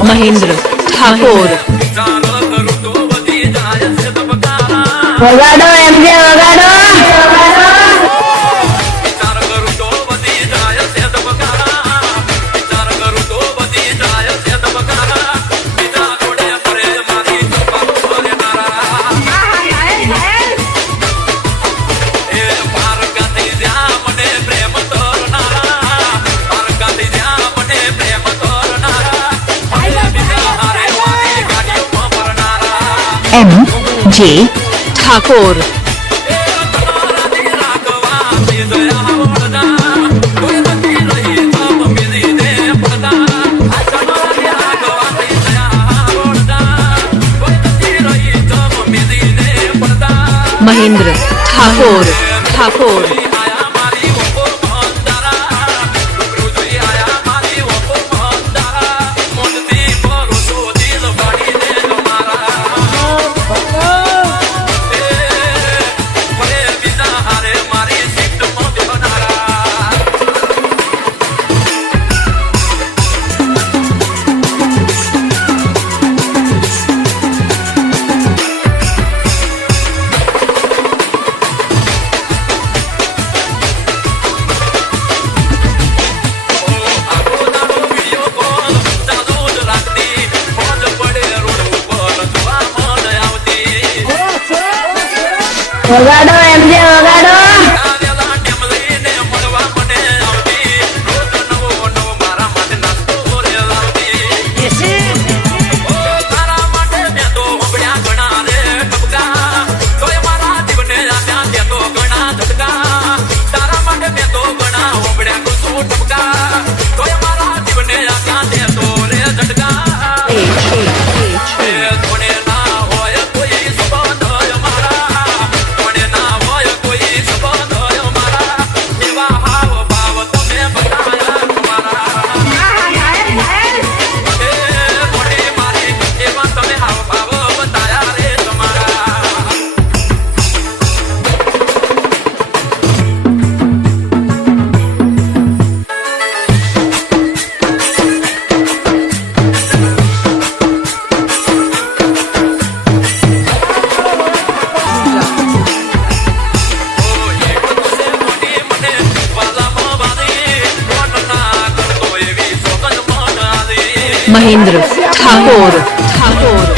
Mahendra Thakur M J Thakur Mahendra Thakur Thakur Rồi qua đó em chứ Mahendra Thakor Thakor